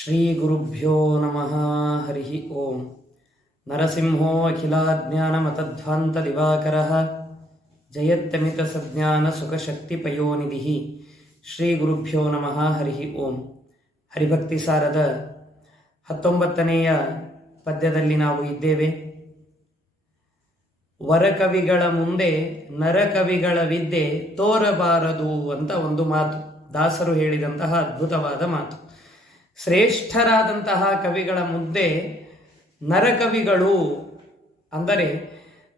ಶ್ರೀ ಗುರುಭ್ಯೋ ನಮಃ. ಹರಿ ಓಂ. ನರಸಿಂಹೋ ಅಖಿಲಾಜ್ಞಾನಮತಧ್ವಾಂತ ದಿವಾಕರಃ ಜಯತ್ಯಮಿತ ಸಜ್ಞಾನ ಸುಖಶಕ್ತಿ ಪಯೋನಿಧಿ. ಶ್ರೀ ಗುರುಭ್ಯೋ ನಮಃ. ಹರಿ ಓಂ. ಹರಿಭಕ್ತಿ ಸಾರದ 19ನೇಯ ಪದ್ಯದಲ್ಲಿ ನಾವು ಇದ್ದೇವೆ. ವರಕವಿಗಳ ಮುಂದೆ ನರಕವಿಗಳ ವಿದ್ಯೆ ತೋರಬಾರದು ಅಂತ ಒಂದು ಮಾತು, ದಾಸರು ಹೇಳಿದಂತಹ ಅದ್ಭುತವಾದ ಮಾತು. ಶ್ರೇಷ್ಠರಾದಂತಹ ಕವಿಗಳ ಮುಂದೆ ನರಕವಿಗಳು ಅಂದರೆ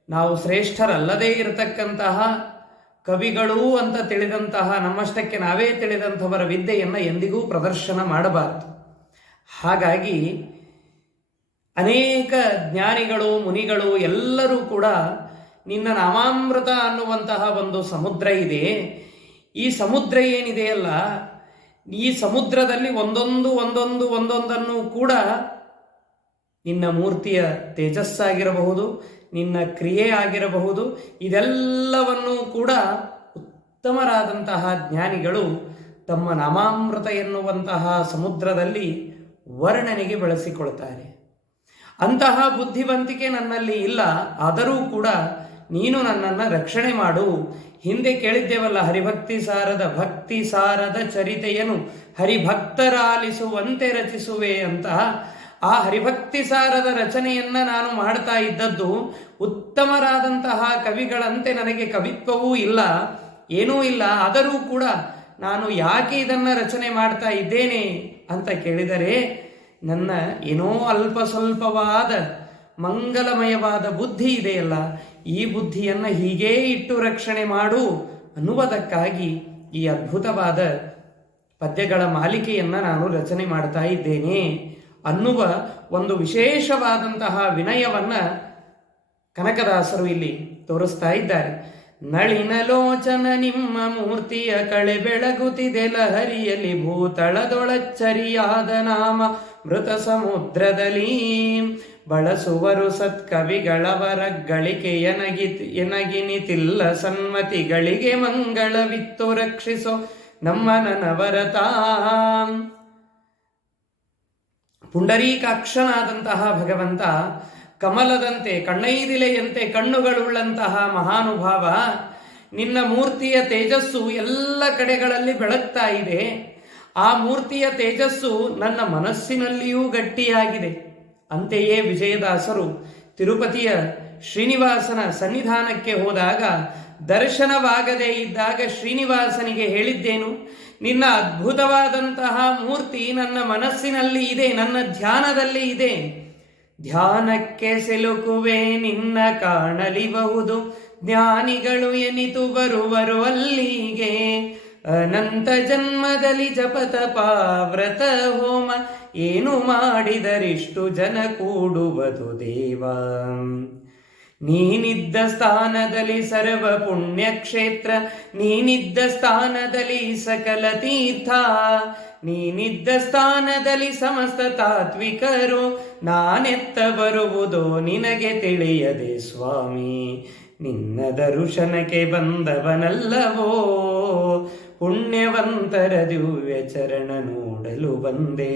ನಾವು ಶ್ರೇಷ್ಠರಲ್ಲದೇ ಇರತಕ್ಕಂತಹ ಕವಿಗಳು ಅಂತ ತಿಳಿದಂತಹ, ನಮ್ಮಷ್ಟಕ್ಕೆ ನಾವೇ ತಿಳಿದಂಥವರ ವಿದ್ಯೆಯನ್ನು ಎಂದಿಗೂ ಪ್ರದರ್ಶನ ಮಾಡಬಾರದು. ಹಾಗಾಗಿ ಅನೇಕ ಜ್ಞಾನಿಗಳು, ಮುನಿಗಳು ಎಲ್ಲರೂ ಕೂಡ ನಿನ್ನ ನಾಮಾಮೃತ ಅನ್ನುವಂತಹ ಒಂದು ಸಮುದ್ರ ಇದೆ, ಈ ಸಮುದ್ರ ಏನಿದೆಯಲ್ಲ, ಈ ಸಮುದ್ರದಲ್ಲಿ ಒಂದೊಂದನ್ನು ಕೂಡ ನಿನ್ನ ಮೂರ್ತಿಯ ತೇಜಸ್ಸಾಗಿರಬಹುದು, ನಿನ್ನ ಕ್ರಿಯೆ ಆಗಿರಬಹುದು, ಇದೆಲ್ಲವನ್ನೂ ಕೂಡ ಉತ್ತಮರಾದಂತಹ ಜ್ಞಾನಿಗಳು ತಮ್ಮ ನಾಮಾಮೃತ ಎನ್ನುವಂತಹ ಸಮುದ್ರದಲ್ಲಿ ವರ್ಣನೆಗೆ ಬಳಸಿಕೊಳ್ತಾರೆ. ಅಂತಹ ಬುದ್ಧಿವಂತಿಕೆ ನನ್ನಲ್ಲಿ ಇಲ್ಲ, ಆದರೂ ಕೂಡ ನೀನು ನನ್ನನ್ನು ರಕ್ಷಣೆ ಮಾಡು. ಹಿಂದೆ ಕೇಳಿದ್ದೇವಲ್ಲ, ಹರಿಭಕ್ತಿ ಸಾರದ ಚರಿತೆಯನ್ನು ಹರಿಭಕ್ತರಾಲಿಸುವಂತೆ ರಚಿಸುವೆ ಅಂತ. ಆ ಹರಿಭಕ್ತಿ ಸಾರದ ರಚನೆಯನ್ನ ನಾನು ಮಾಡ್ತಾ ಇದ್ದದ್ದು ಉತ್ತಮರಾದಂತಹ ಕವಿಗಳಂತೆ ನನಗೆ ಕವಿತ್ವವೂ ಇಲ್ಲ, ಏನೂ ಇಲ್ಲ. ಆದರೂ ಕೂಡ ನಾನು ಯಾಕೆ ಇದನ್ನು ರಚನೆ ಮಾಡ್ತಾ ಇದ್ದೇನೆ ಅಂತ ಕೇಳಿದರೆ, ನನ್ನ ಏನೋ ಅಲ್ಪ ಸ್ವಲ್ಪವಾದ ಮಂಗಲಮಯವಾದ ಬುದ್ಧಿ ಇದೆಯಲ್ಲ, ಈ ಬುದ್ಧಿಯನ್ನು ಹೀಗೇ ಇಟ್ಟು ರಕ್ಷಣೆ ಮಾಡು ಅನ್ನುವುದಕ್ಕಾಗಿ ಈ ಅದ್ಭುತವಾದ ಪದ್ಯಗಳ ಮಾಲಿಕೆಯನ್ನು ನಾನು ರಚನೆ ಮಾಡ್ತಾ ಇದ್ದೇನೆ ಅನ್ನುವ ಒಂದು ವಿಶೇಷವಾದಂತಹ ವಿನಯವನ್ನು ಕನಕದಾಸರು ಇಲ್ಲಿ ತೋರಿಸ್ತಾ ಇದ್ದಾರೆ. ನಳಿನಲೋಚನ ನಿಮ್ಮ ಮೂರ್ತಿಯ ಕಳೆ ಬೆಳಗುತ್ತಿದೆ ಲಹರಿಯಲ್ಲಿ, ಭೂತಳದೊಳಚ್ಚರಿಯಾದ ನಾಮ ಮೃತ ಸಮುದ್ರದಲ್ಲಿ. ಬಳಸುವರು ಸತ್ಕವಿಗಳವರ ಗಳಿಕೆ ಎನಗಿನಿತಿಲ್ಲ ಸನ್ಮತಿಗಳಿಗೆ, ಮಂಗಳವಿತ್ತು ರಕ್ಷಿಸೋ ನಮ್ಮ ನನವರತ. ಪುಂಡರೀಕಾಕ್ಷನಾದಂತಹ ಭಗವಂತ, ಕಮಲದಂತೆ ಕಣ್ಣೈದಿಲೆಯಂತೆ ಕಣ್ಣುಗಳುಳ್ಳಂತಹ ಮಹಾನುಭಾವ, ನಿನ್ನ ಮೂರ್ತಿಯ ತೇಜಸ್ಸು ಎಲ್ಲ ಕಡೆಗಳಲ್ಲಿ ಬೆಳಗ್ತಾ ಇದೆ. ಆ ಮೂರ್ತಿಯ ತೇಜಸ್ಸು ನನ್ನ ಮನಸ್ಸಿನಲ್ಲಿಯೂ ಗಟ್ಟಿಯಾಗಿದೆ. ಅಂತೆಯೇ ವಿಜಯದಾಸರು ತಿರುಪತಿಯ ಶ್ರೀನಿವಾಸನ ಸನ್ನಿಧಾನಕ್ಕೆ ಹೋದಾಗ ದರ್ಶನವಾಗದೇ ಇದ್ದಾಗ ಶ್ರೀನಿವಾಸನಿಗೆ ಹೇಳಿದ್ದೇನು, ನಿನ್ನ ಅದ್ಭುತವಾದಂತಹ ಮೂರ್ತಿ ನನ್ನ ಮನಸ್ಸಿನಲ್ಲಿ ಇದೆ, ನನ್ನ ಧ್ಯಾನದಲ್ಲಿ ಇದೆ. ಧ್ಯಾನಕ್ಕೆ ಸಿಲುಕುವೆ ನಿನ್ನ ಕಾಣಲಿಬಹುದು, ಜ್ಞಾನಿಗಳು ಎನಿತು ಬರುವರು ಅಲ್ಲಿಗೆ. ಅನಂತ ಜನ್ಮದಲ್ಲಿ ಜಪತಪ ವ್ರತ ಹೋಮ, ಏನು ಮಾಡಿದರಿಷ್ಟು ಜನ ಕೂಡುವುದು ದೇವ. ನೀನಿದ್ದ ಸ್ಥಾನದಲ್ಲಿ ಸರ್ವ ಪುಣ್ಯಕ್ಷೇತ್ರ, ನೀನಿದ್ದ ಸ್ಥಾನದಲ್ಲಿ ಸಕಲ ತೀರ್ಥ, ನೀನಿದ್ದ ಸ್ಥಾನದಲ್ಲಿ ಸಮಸ್ತ ತಾತ್ವಿಕರು. ನಾನೆತ್ತ ಬರುವುದೋ ನಿನಗೆ ತಿಳಿಯದೆ ಸ್ವಾಮಿ, ನಿನ್ನ ದರ್ಶನಕ್ಕೆ ಬಂದವನಲ್ಲವೋ. ಪುಣ್ಯವಂತರ ದಿವ್ಯ ಚರಣ ನೋಡಲು ಬಂದೆ,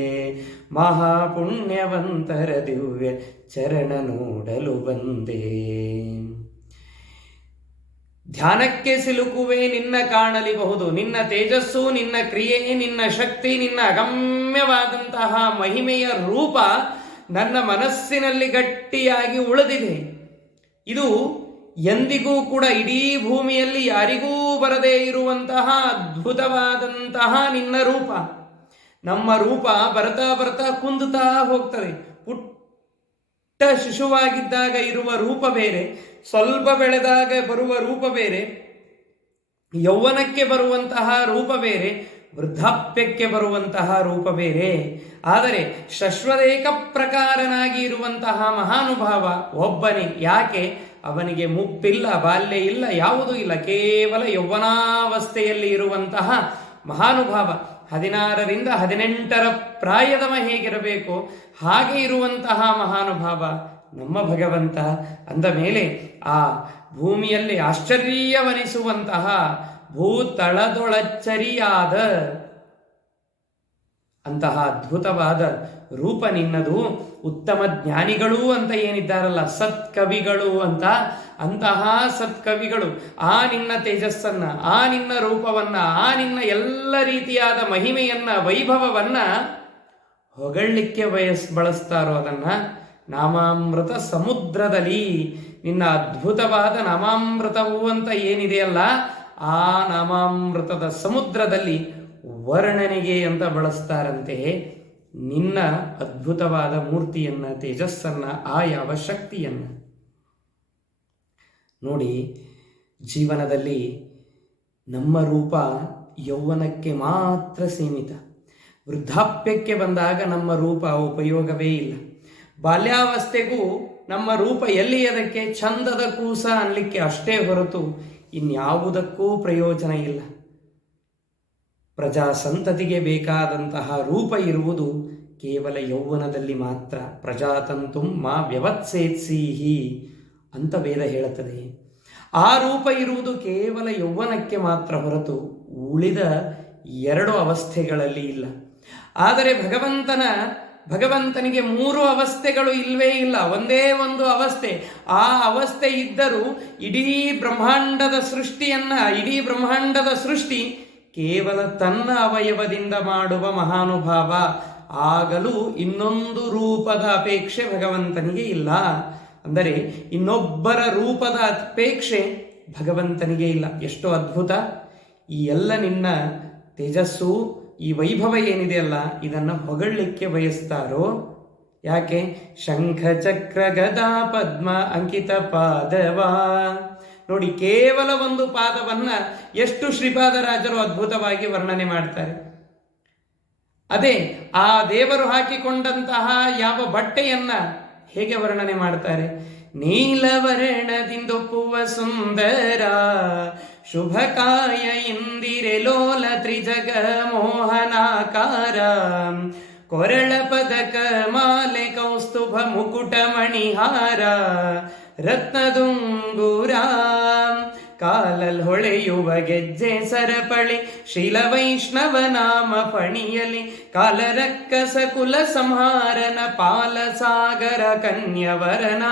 ಮಹಾಪುಣ್ಯವಂತರ ದಿವ್ಯ ಚರಣ ನೋಡಲು ಬಂದೆ. ಧ್ಯಾನಕ್ಕೆ ಸಿಲುಕುವೆ ನಿನ್ನ ಕಾಣಲಿಬಹುದು, ನಿನ್ನ ತೇಜಸ್ಸು, ನಿನ್ನ ಕ್ರಿಯೆ, ನಿನ್ನ ಶಕ್ತಿ, ನಿನ್ನ ಅಗಮ್ಯವಾದಂತಹ ಮಹಿಮೆಯ ರೂಪ ನನ್ನ ಮನಸ್ಸಿನಲ್ಲಿ ಗಟ್ಟಿಯಾಗಿ ಉಳಿದಿದೆ. ಇದು ಎಂದಿಗೂ ಕೂಡ ಇಡೀ ಭೂಮಿಯಲ್ಲಿ ಯಾರಿಗೂ ಬರದೇ ಇರುವಂತಹ ಅದ್ಭುತವಾದಂತಹ ನಿನ್ನ ರೂಪ. ನಮ್ಮ ರೂಪ ಬರ್ತಾ ಬರ್ತಾ ಕುಂದುತ್ತಾ ಹೋಗ್ತದೆ. ಪುಟ್ಟ ಶಿಶುವಾಗಿದ್ದಾಗ ಇರುವ ರೂಪ ಬೇರೆ, ಸ್ವಲ್ಪ ಬೆಳೆದಾಗ ಬರುವ ರೂಪ ಬೇರೆ, ಯೌವನಕ್ಕೆ ಬರುವಂತಹ ರೂಪ ಬೇರೆ, ವೃದ್ಧಾಪ್ಯಕ್ಕೆ ಬರುವಂತಹ ರೂಪ ಬೇರೆ. ಆದರೆ ಶಶ್ವದೇಕ ಪ್ರಕಾರನಾಗಿ ಇರುವಂತಹ ಮಹಾನುಭಾವ ಒಬ್ಬನೇ. ಯಾಕೆ? ಅವನಿಗೆ ಮುಪ್ಪಿಲ್ಲ, ಬಾಲ್ಯ ಇಲ್ಲ, ಯಾವುದೂ ಇಲ್ಲ, ಕೇವಲ ಯೌವನಾವಸ್ಥೆಯಲ್ಲಿ ಇರುವಂತಹ ಮಹಾನುಭಾವ. 16ರಿಂದ 18 ಪ್ರಾಯದವ ಹೇಗಿರಬೇಕು ಹಾಗೆ ಇರುವಂತಹ ಮಹಾನುಭಾವ ನಮ್ಮ ಭಗವಂತ. ಅಂದ ಮೇಲೆ ಆ ಭೂಮಿಯಲ್ಲಿ ಆಶ್ಚರ್ಯವನಿಸುವಂತಹ ಭೂತಳದೊಳಚ್ಚರಿಯಾದ ಅಂತಹ ಅದ್ಭುತವಾದ ರೂಪ ನಿನ್ನದು. ಉತ್ತಮ ಜ್ಞಾನಿಗಳು ಅಂತ ಏನಿದ್ದಾರಲ್ಲ, ಸತ್ಕವಿಗಳು ಅಂತ, ಅಂತಹ ಸತ್ಕವಿಗಳು ಆ ನಿನ್ನ ತೇಜಸ್ಸನ್ನ, ಆ ನಿನ್ನ ರೂಪವನ್ನ, ಆ ನಿನ್ನ ಎಲ್ಲ ರೀತಿಯಾದ ಮಹಿಮೆಯನ್ನ, ವೈಭವವನ್ನ ಹೊಗಳಲಿಕ್ಕೆ ಬಳಸ್ತಾರೋ ಅದನ್ನ ನಾಮಾಮೃತ ಸಮುದ್ರದಲ್ಲಿ, ನಿನ್ನ ಅದ್ಭುತವಾದ ನಾಮಾಮೃತವು ಅಂತ ಏನಿದೆಯಲ್ಲ ಆ ನಾಮಾಮೃತದ ಸಮುದ್ರದಲ್ಲಿ ವರ್ಣನೆಗೆ ಅಂತ ಬಳಸ್ತಾರಂತೆ ನಿನ್ನ ಅದ್ಭುತವಾದ ಮೂರ್ತಿಯನ್ನ, ತೇಜಸ್ಸನ್ನ, ಆ ಯಾವ ಶಕ್ತಿಯನ್ನ. ನೋಡಿ, ಜೀವನದಲ್ಲಿ ನಮ್ಮ ರೂಪ ಯೌವನಕ್ಕೆ ಮಾತ್ರ ಸೀಮಿತ. ವೃದ್ಧಾಪ್ಯಕ್ಕೆ ಬಂದಾಗ ನಮ್ಮ ರೂಪ ಉಪಯೋಗವೇ ಇಲ್ಲ. ಬಾಲ್ಯಾವಸ್ಥೆಗೂ ನಮ್ಮ ರೂಪ ಎಲ್ಲಿ, ಅದಕ್ಕೆ ಚಂದದ ಕೂಸ ಅನ್ಲಿಕ್ಕೆ ಅಷ್ಟೇ ಹೊರತು ಇನ್ಯಾವುದಕ್ಕೂ ಪ್ರಯೋಜನ ಇಲ್ಲ. ಪ್ರಜಾ ಸಂತತಿಗೆ ಬೇಕಾದಂತಹ ರೂಪ ಇರುವುದು ಕೇವಲ ಯೌವನದಲ್ಲಿ ಮಾತ್ರ. ಪ್ರಜಾತಂತು ಮಾ ವ್ಯವತ್ಸೇತ್ಸೀಹಿ ಅಂತ ವೇದ ಹೇಳುತ್ತದೆ. ಆ ರೂಪ ಇರುವುದು ಕೇವಲ ಯೌವನಕ್ಕೆ ಮಾತ್ರ ಹೊರತು ಉಳಿದ 2 ಅವಸ್ಥೆಗಳಲ್ಲಿ ಇಲ್ಲ. ಆದರೆ ಭಗವಂತನಿಗೆ 3 ಅವಸ್ಥೆಗಳು ಇಲ್ವೇ ಇಲ್ಲ, ಒಂದೇ ಒಂದು ಅವಸ್ಥೆ. ಆ ಅವಸ್ಥೆ ಇದ್ದರೂ ಇಡೀ ಬ್ರಹ್ಮಾಂಡದ ಸೃಷ್ಟಿ ಕೇವಲ ತನ್ನ ಅವಯವದಿಂದ ಮಾಡುವ ಮಹಾನುಭಾವ. ಆಗಲೂ ಇನ್ನೊಂದು ರೂಪದ ಅಪೇಕ್ಷೆ ಭಗವಂತನಿಗೆ ಇಲ್ಲ. ಅಂದರೆ ಇನ್ನೊಬ್ಬರ ರೂಪದ ಅಪೇಕ್ಷೆ ಭಗವಂತನಿಗೆ ಇಲ್ಲ. ಎಷ್ಟೋ ಅದ್ಭುತ! ಈ ಎಲ್ಲ ನಿನ್ನ ತೇಜಸ್ಸು, ಈ ವೈಭವ ಏನಿದೆಯಲ್ಲ, ಇದನ್ನು ಹೊಗಳಲಿಕ್ಕೆ ಬಯಸ್ತಾರೋ. ಯಾಕೆ? ಶಂಖ ಚಕ್ರ ಗದಾ ಪದ್ಮ ಅಂಕಿತ ಪಾದವಾ. ನೋಡಿ, ಕೇವಲ ಒಂದು ಪಾದವನ್ನ ಎಷ್ಟು ಶ್ರೀಪಾದರಾಜರು ಅದ್ಭುತವಾಗಿ ವರ್ಣನೆ ಮಾಡ್ತಾರೆ. ಅದೇ ಆ ದೇವರು ಹಾಕಿಕೊಂಡಂತಹ ಯಾವ ಬಟ್ಟೆಯನ್ನ ಹೇಗೆ ವರ್ಣನೆ ಮಾಡ್ತಾರೆ? ನೀಲವರ್ಣದಿಂದೊಪ್ಪುವ ಸುಂದರ ಶುಭಕಾಯ ಇಂದಿರೆ ಲೋಲ ತ್ರಿಜಗ ಮೋಹನಾಕಾರ ಕೊರಳ ಪದಕ ಮಾಲೆ ಕೌಸ್ತುಭ ಮುಕುಟ ಮಣಿಹಾರ ರತ್ನದುಂಗುರ ಕಾಲಲ್ ಹೊಳೆಯುವ ಗೆಜ್ಜೆ ಸರಪಳಿ ಶೀಲ ವೈಷ್ಣವ ನಾಮ ಪಣಿಯಲಿ ಕಾಲರಕ್ಕಸ ಕುಲ ಸಂಹಾರನ ಪಾಲ ಸಾಗರ ಕನ್ಯವರನ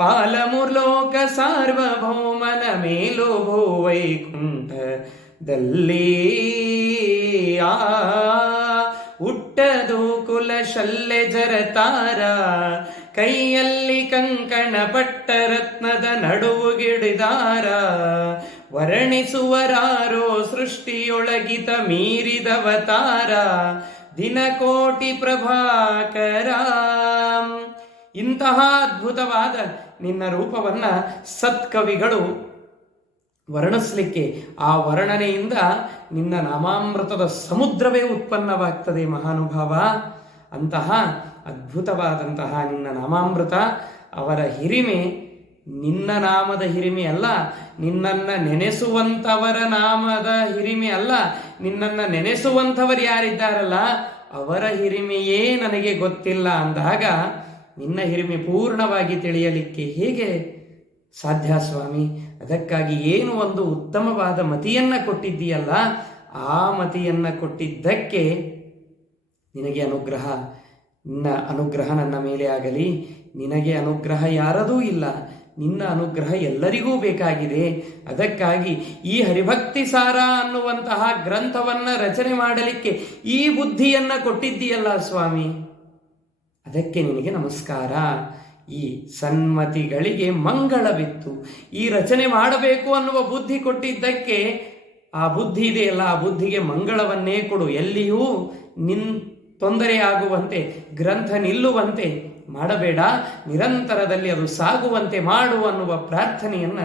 ಪಾಲ ಮುರ್ಲೋಕ ಸಾರ್ವಭೌಮನ ಮೇಲು ಭೂವೈಕುಂಠದಲ್ಲಿ ಹುಟ್ಟದು ಕುಲ ಶಲ್ಲೆ ಜರತಾರ ಕೈಯಲ್ಲಿ ಕಂಕಣ ಪಟ್ಟ ರತ್ನದ ನಡುವುಗಿಡಿದಾರ ವರ್ಣಿಸುವರಾರೋ ಸೃಷ್ಟಿಯೊಳಗಿತ ಮೀರಿದವತಾರ ದಿನಕೋಟಿ ಪ್ರಭಾಕರ. ಇಂತಹ ಅದ್ಭುತವಾದ ನಿನ್ನ ರೂಪವನ್ನ ಸತ್ಕವಿಗಳು ವರ್ಣಿಸ್ಲಿಕ್ಕೆ, ಆ ವರ್ಣನೆಯಿಂದ ನಿನ್ನ ನಾಮಾಮೃತದ ಸಮುದ್ರವೇ ಉತ್ಪನ್ನವಾಗ್ತದೆ ಮಹಾನುಭಾವ. ಅಂತಹ ಅದ್ಭುತವಾದಂತಹ ನಿನ್ನ ನಾಮಾಮೃತ, ಅವರ ಹಿರಿಮೆ ನಿನ್ನ ನಾಮದ ಹಿರಿಮೆ ಅಲ್ಲ, ನಿನ್ನನ್ನು ನೆನೆಸುವಂಥವರ ನಾಮದ ಹಿರಿಮೆ ಅಲ್ಲ, ನಿನ್ನನ್ನು ನೆನೆಸುವಂಥವರು ಯಾರಿದ್ದಾರಲ್ಲ ಅವರ ಹಿರಿಮೆಯೇ ನನಗೆ ಗೊತ್ತಿಲ್ಲ ಅಂದಾಗ ನಿನ್ನ ಹಿರಿಮೆ ಪೂರ್ಣವಾಗಿ ತಿಳಿಯಲಿಕ್ಕೆ ಹೇಗೆ ಸಾಧ್ಯ ಸ್ವಾಮಿ? ಅದಕ್ಕಾಗಿ ಏನು ಒಂದು ಉತ್ತಮವಾದ ಮತಿಯನ್ನ ಕೊಟ್ಟಿದ್ದೀಯಲ್ಲ, ಆ ಮತಿಯನ್ನ ಕೊಟ್ಟಿದ್ದಕ್ಕೆ ನಿನಗೆ ಅನುಗ್ರಹ. ನಿನ್ನ ಅನುಗ್ರಹ ನನ್ನ ಮೇಲೆ ಆಗಲಿ. ನಿನಗೆ ಅನುಗ್ರಹ ಯಾರದೂ ಇಲ್ಲ, ನಿನ್ನ ಅನುಗ್ರಹ ಎಲ್ಲರಿಗೂ ಬೇಕಾಗಿದೆ. ಅದಕ್ಕಾಗಿ ಈ ಹರಿಭಕ್ತಿ ಸಾರ ಅನ್ನುವಂತಹ ಗ್ರಂಥವನ್ನ ರಚನೆ ಮಾಡಲಿಕ್ಕೆ ಈ ಬುದ್ಧಿಯನ್ನ ಕೊಟ್ಟಿದ್ದೀಯಲ್ಲ ಸ್ವಾಮಿ, ಅದಕ್ಕೆ ನಿನಗೆ ನಮಸ್ಕಾರ. ಈ ಸನ್ಮತಿಗಳಿಗೆ ಮಂಗಳವಿತ್ತು. ಈ ರಚನೆ ಮಾಡಬೇಕು ಅನ್ನುವ ಬುದ್ಧಿ ಕೊಟ್ಟಿದ್ದಕ್ಕೆ, ಆ ಬುದ್ಧಿ ಇದೆಯಲ್ಲ, ಆ ಬುದ್ಧಿಗೆ ಮಂಗಳವನ್ನೇ ಕೊಡು. ಎಲ್ಲಿಯೂ ತೊಂದರೆಯಾಗುವಂತೆ, ಗ್ರಂಥ ನಿಲ್ಲುವಂತೆ ಮಾಡಬೇಡ, ನಿರಂತರದಲ್ಲಿ ಅದು ಸಾಗುವಂತೆ ಮಾಡು ಅನ್ನುವ ಪ್ರಾರ್ಥನೆಯನ್ನ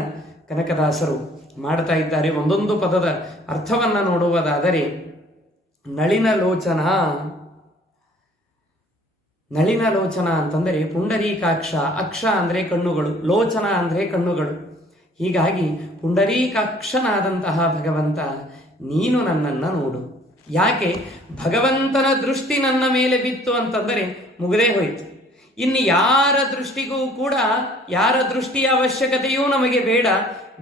ಕನಕದಾಸರು ಮಾಡ್ತಾ ಇದ್ದಾರೆ. ಒಂದೊಂದು ಪದದ ಅರ್ಥವನ್ನ ನೋಡುವುದಾದರೆ, ನಳಿನ ಲೋಚನ, ನಳಿನ ಲೋಚನ ಅಂತಂದರೆ ಪುಂಡರೀಕಾಕ್ಷ. ಅಕ್ಷ ಅಂದರೆ ಕಣ್ಣುಗಳು, ಲೋಚನ ಅಂದರೆ ಕಣ್ಣುಗಳು. ಹೀಗಾಗಿ ಪುಂಡರೀಕಾಕ್ಷನಾದಂತಹ ಭಗವಂತ, ನೀನು ನನ್ನನ್ನು ನೋಡು. ಯಾಕೆ? ಭಗವಂತನ ದೃಷ್ಟಿ ನನ್ನ ಮೇಲೆ ಬಿತ್ತು ಅಂತಂದರೆ ಮುಗದೇ ಹೋಯಿತು. ಇನ್ನು ಯಾರ ದೃಷ್ಟಿಗೂ ಕೂಡ, ಯಾರ ದೃಷ್ಟಿಯ ಅವಶ್ಯಕತೆಯೂ ನಮಗೆ ಬೇಡ,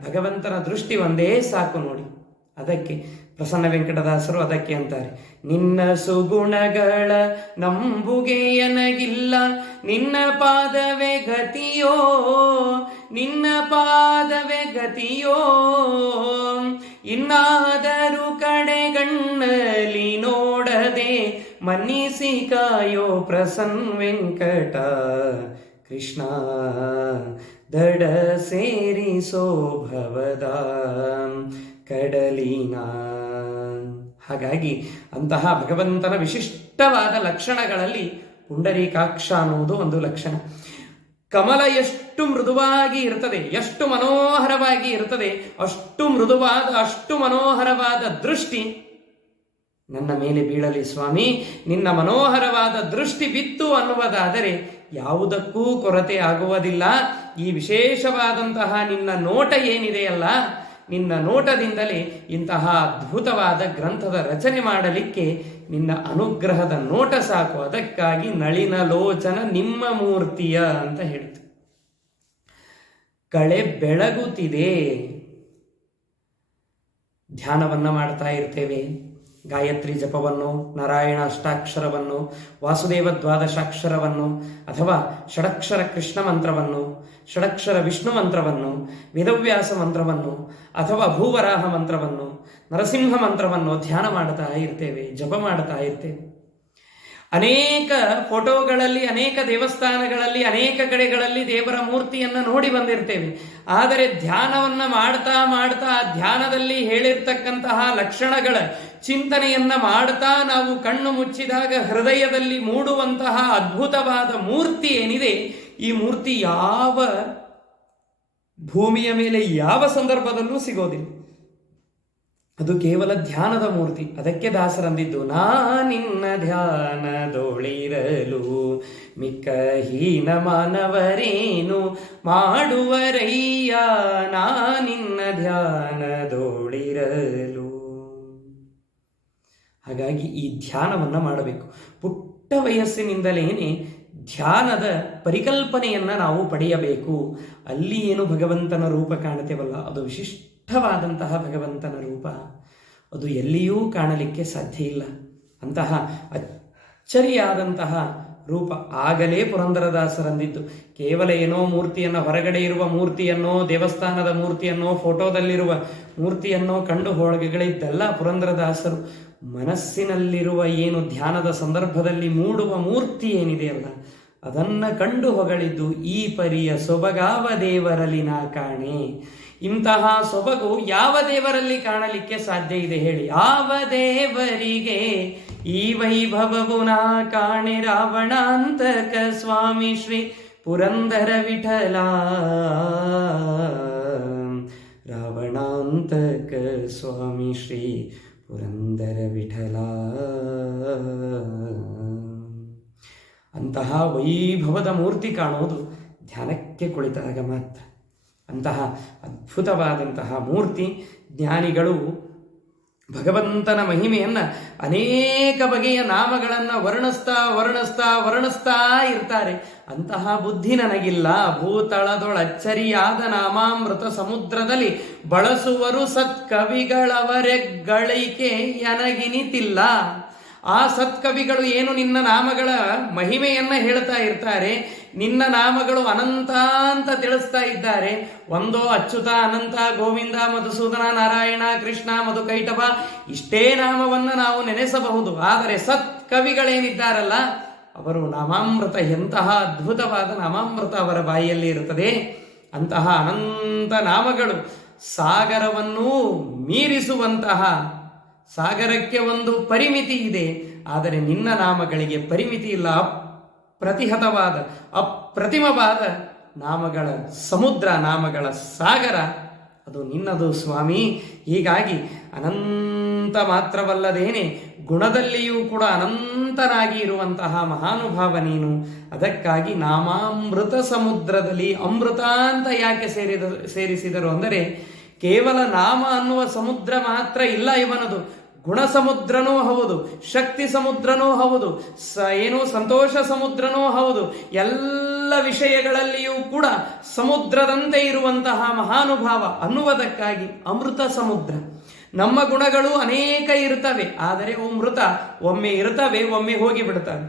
ಭಗವಂತನ ದೃಷ್ಟಿ ಒಂದೇ ಸಾಕು ನೋಡಿ. ಅದಕ್ಕೆ ಪ್ರಸನ್ನ ವೆಂಕಟದಾಸರು ಅದಕ್ಕೆ ಅಂತಾರೆ, ನಿನ್ನ ಸುಗುಣಗಳ ನಂಬುಗೆ ಎನಗಿಲ್ಲ, ನಿನ್ನ ಪಾದವೇ ಗತಿಯೋ, ನಿನ್ನ ಪಾದವೇ ಗತಿಯೋ, ಇನ್ನಾದರೂ ಕಡೆಗಣ್ಣಲಿ ನೋಡದೆ ಮನ್ನಿಸಿ ಕಾಯೋ ಪ್ರಸನ್ನ ವೆಂಕಟ ಕೃಷ್ಣ, ದಡ ಸೇರಿಸೋ ಭವದ ಕಡಲಿನ. ಹಾಗಾಗಿ ಅಂತಹ ಭಗವಂತನ ವಿಶಿಷ್ಟವಾದ ಲಕ್ಷಣಗಳಲ್ಲಿ ಪುಂಡರೀಕಾಕ್ಷ ಅನ್ನುವುದು ಒಂದು ಲಕ್ಷಣ. ಕಮಲ ಎಷ್ಟು ಮೃದುವಾಗಿ ಇರ್ತದೆ, ಎಷ್ಟು ಮನೋಹರವಾಗಿ ಇರ್ತದೆ, ಅಷ್ಟು ಮೃದುವಾದ, ಅಷ್ಟು ಮನೋಹರವಾದ ದೃಷ್ಟಿ ನನ್ನ ಮೇಲೆ ಬೀಳಲಿ ಸ್ವಾಮಿ. ನಿನ್ನ ಮನೋಹರವಾದ ದೃಷ್ಟಿ ಬಿತ್ತು ಅನ್ನುವುದಾದರೆ ಯಾವುದಕ್ಕೂ ಕೊರತೆ ಆಗುವುದಿಲ್ಲ. ಈ ವಿಶೇಷವಾದಂತಹ ನಿನ್ನ ನೋಟ ಏನಿದೆಯಲ್ಲ, ನಿನ್ನ ನೋಟದಿಂದಲೇ ಇಂತಹ ಅದ್ಭುತವಾದ ಗ್ರಂಥದ ರಚನೆ ಮಾಡಲಿಕ್ಕೆ ನಿನ್ನ ಅನುಗ್ರಹದ ನೋಟ ಸಾಕು. ಅದಕ್ಕಾಗಿ ನಳಿನ ಲೋಚನ ನಿಮ್ಮ ಮೂರ್ತಿಯ ಅಂತ ಹೇಳ್ತು. ಕಳೆ ಬೆಳಗುತ್ತಿದೆ. ಧ್ಯಾನವನ್ನ ಮಾಡ್ತಾ ಇರ್ತೇವೆ. ಗಾಯತ್ರಿ ಜಪವನ್ನು, ನಾರಾಯಣ ಅಷ್ಟಾಕ್ಷರವನ್ನು, ವಾಸುದೇವ ದ್ವಾದಶಾಕ್ಷರವನ್ನು, ಅಥವಾ ಷಡಕ್ಷರ ಕೃಷ್ಣ ಮಂತ್ರವನ್ನು, ಷಡಕ್ಷರ ವಿಷ್ಣು ಮಂತ್ರವನ್ನು, ವೇದವ್ಯಾಸ ಮಂತ್ರವನ್ನು, ಅಥವಾ ಭೂವರಾಹ ಮಂತ್ರವನ್ನು, ನರಸಿಂಹ ಮಂತ್ರವನ್ನು ಧ್ಯಾನ ಮಾಡ್ತಾ ಇರ್ತೇವೆ, ಜಪ ಮಾಡ್ತಾ ಇರ್ತೇವೆ. ಅನೇಕ ಫೋಟೋಗಳಲ್ಲಿ, ಅನೇಕ ದೇವಸ್ಥಾನಗಳಲ್ಲಿ, ಅನೇಕ ಕಡೆಗಳಲ್ಲಿ ದೇವರ ಮೂರ್ತಿಯನ್ನು ನೋಡಿ ಬಂದಿರ್ತೇವೆ. ಆದರೆ ಧ್ಯಾನವನ್ನು ಮಾಡ್ತಾ ಮಾಡ್ತಾ ಧ್ಯಾನದಲ್ಲಿ ಹೇಳಿರ್ತಕ್ಕಂತಹ ಲಕ್ಷಣಗಳ ಚಿಂತನೆಯನ್ನ ಮಾಡ್ತಾ ನಾವು ಕಣ್ಣು ಮುಚ್ಚಿದಾಗ ಹೃದಯದಲ್ಲಿ ಮೂಡುವಂತಹ ಅದ್ಭುತವಾದ ಮೂರ್ತಿ ಏನಿದೆ, ಈ ಮೂರ್ತಿ ಯಾವ ಭೂಮಿಯ ಮೇಲೆ ಯಾವ ಸಂದರ್ಭದಲ್ಲೂ ಸಿಗೋದಿಲ್ಲ. ಅದು ಕೇವಲ ಧ್ಯಾನದ ಮೂರ್ತಿ. ಅದಕ್ಕೆ ದಾಸರಂದಿದ್ದು, ನಾನಿನ್ನ ಧ್ಯಾನದೊಳಿರಲು ಮಿಕ್ಕ ಹೀನ ಮಾನವರೇನು ಮಾಡುವರಯ್ಯ, ನಾನಿನ್ನ ಧ್ಯಾನದೊಳಿರಲು. ಹಾಗಾಗಿ ಈ ಧ್ಯಾನವನ್ನು ಮಾಡಬೇಕು. ಪುಟ್ಟ ವಯಸ್ಸಿನಿಂದಲೇನೆ ಧ್ಯಾನದ ಪರಿಕಲ್ಪನೆಯನ್ನ ನಾವು ಪಡೆಯಬೇಕು. ಅಲ್ಲಿ ಏನು ಭಗವಂತನ ರೂಪ ಕಾಣುತ್ತೇವಲ್ಲ, ಅದು ವಿಶಿಷ್ಟವಾದಂತಹ ಭಗವಂತನ ರೂಪ. ಅದು ಎಲ್ಲಿಯೂ ಕಾಣಲಿಕ್ಕೆ ಸಾಧ್ಯ ಇಲ್ಲ. ಅಂತಹ ಅಚ್ಚರಿಯಾದಂತಹ ರೂಪ. ಆಗಲೇ ಪುರಂದರದಾಸರಂದಿದ್ದು, ಕೇವಲ ಏನೋ ಮೂರ್ತಿಯನ್ನು, ಹೊರಗಡೆ ಇರುವ ಮೂರ್ತಿಯನ್ನೋ, ದೇವಸ್ಥಾನದ ಮೂರ್ತಿಯನ್ನೋ, ಫೋಟೋದಲ್ಲಿರುವ ಮೂರ್ತಿಯನ್ನೋ ಕಂಡು ಹೊಗಳಿದ್ದಲ್ಲ ಪುರಂದರದಾಸರು. ಮನಸ್ಸಿನಲ್ಲಿರುವ ಏನು ಧ್ಯಾನದ ಸಂದರ್ಭದಲ್ಲಿ ಮೂಡುವ ಮೂರ್ತಿ ಏನಿದೆಯಲ್ಲ, ಅದನ್ನು ಕಂಡು ಹೊಗಳಿದ್ದು. ಈ ಪರಿಯ ಸೊಬಗಾವ ದೇವರಲ್ಲಿ ನಾ ಕಾಣೆ. ಇಂತಹ ಸೊಬಗು ಯಾವ ದೇವರಲ್ಲಿ ಕಾಣಲಿಕ್ಕೆ ಸಾಧ್ಯ ಇದೆ ಹೇಳಿ? ಯಾವ ದೇವರಿಗೆ ಈ ವೈಭವವು ನಾ ಕಾಣೆ? ರಾವಣಾಂತಕ ಸ್ವಾಮಿ ಶ್ರೀ ಪುರಂದರ ವಿಠಲ, ರಾವಣಾಂತಕ ಸ್ವಾಮಿ ಶ್ರೀ ಪುರಂದರ ವಿಠಲ. ಅಂತಹ ವೈಭವದ ಮೂರ್ತಿ ಕಾಣುವುದು ಧ್ಯಾನಕ್ಕೆ ಕುಳಿತಾಗ ಮಾತ್ರ. ಅಂತಹ ಅದ್ಭುತವಾದಂತಹ ಮೂರ್ತಿ. ಜ್ಞಾನಿಗಳು ಭಗವಂತನ ಮಹಿಮೆಯನ್ನು ಅನೇಕ ಬಗೆಯ ನಾಮಗಳನ್ನು ವರ್ಣಿಸ್ತಾ ಇರ್ತಾರೆ. ಅಂತಹ ಬುದ್ಧಿ ನನಗಿಲ್ಲ. ಭೂತಳದೊಳಚ್ಚರಿಯಾದ ನಾಮಾಮೃತ ಸಮುದ್ರದಲ್ಲಿ ಬಳಸುವರು ಸತ್ಕವಿಗಳವರೆಗಳಿಕೆ ಎನಗಿನಿತಿಲ್ಲ. ಆ ಸತ್ಕವಿಗಳು ಏನು ನಿನ್ನ ನಾಮಗಳ ಮಹಿಮೆಯನ್ನ ಹೇಳ್ತಾ ಇರ್ತಾರೆ, ನಿನ್ನ ನಾಮಗಳು ಅನಂತ ಅಂತ ತಿಳಿಸ್ತಾ ಇದ್ದಾರೆ. ಒಂದೋ ಅಚ್ಯುತ, ಅನಂತ, ಗೋವಿಂದ, ಮಧುಸೂದನ, ನಾರಾಯಣ, ಕೃಷ್ಣ, ಮಧುಕೈಟಭ, ಇಷ್ಟೇ ನಾಮವನ್ನು ನಾವು ನೆನೆಸಬಹುದು. ಆದರೆ ಸತ್ಕವಿಗಳೇನಿದ್ದಾರಲ್ಲ, ಅವರು ನಾಮಾಮೃತ, ಎಂತಹ ಅದ್ಭುತವಾದ ನಾಮಾಮೃತ ಅವರ ಬಾಯಿಯಲ್ಲಿ ಇರುತ್ತದೆ. ಅಂತಹ ಅನಂತ ನಾಮಗಳು ಸಾಗರವನ್ನೂ ಮೀರಿಸುವಂತಹ, ಸಾಗರಕ್ಕೆ ಒಂದು ಪರಿಮಿತಿ ಇದೆ, ಆದರೆ ನಿನ್ನ ನಾಮಗಳಿಗೆ ಪರಿಮಿತಿ ಇಲ್ಲ. ಅಪ್ರತಿಹತವಾದ, ಅಪ್ರತಿಮವಾದ ನಾಮಗಳ ಸಮುದ್ರ, ನಾಮಗಳ ಸಾಗರ ಅದು ನಿನ್ನದು ಸ್ವಾಮಿ. ಹೀಗಾಗಿ ಅನಂತ ಮಾತ್ರವಲ್ಲದೇನೆ ಗುಣದಲ್ಲಿಯೂ ಕೂಡ ಅನಂತನಾಗಿ ಇರುವಂತಹ ಮಹಾನುಭಾವ ನೀನು. ಅದಕ್ಕಾಗಿ ನಾಮಾಮೃತ ಸಮುದ್ರದಲ್ಲಿ ಅಮೃತ ಅಂತ ಯಾಕೆ ಸೇರಿಸಿದರು ಅಂದರೆ, ಕೇವಲ ನಾಮ ಅನ್ನುವ ಸಮುದ್ರ ಮಾತ್ರ ಇಲ್ಲ ಇವನದು. ಗುಣ ಸಮುದ್ರನೂ ಹೌದು, ಶಕ್ತಿ ಸಮುದ್ರನೂ ಹೌದು, ಏನು ಸಂತೋಷ ಸಮುದ್ರನೂ ಹೌದು. ಎಲ್ಲ ವಿಷಯಗಳಲ್ಲಿಯೂ ಕೂಡ ಸಮುದ್ರದಂತೆ ಇರುವಂತಹ ಮಹಾನುಭಾವ ಅನ್ನುವುದಕ್ಕಾಗಿ ಅಮೃತ ಸಮುದ್ರ. ನಮ್ಮ ಗುಣಗಳು ಅನೇಕ ಇರ್ತವೆ, ಆದರೆ ಅವು ಮೃತ. ಒಮ್ಮೆ ಇರ್ತವೆ, ಒಮ್ಮೆ ಹೋಗಿ ಬಿಡ್ತವೆ.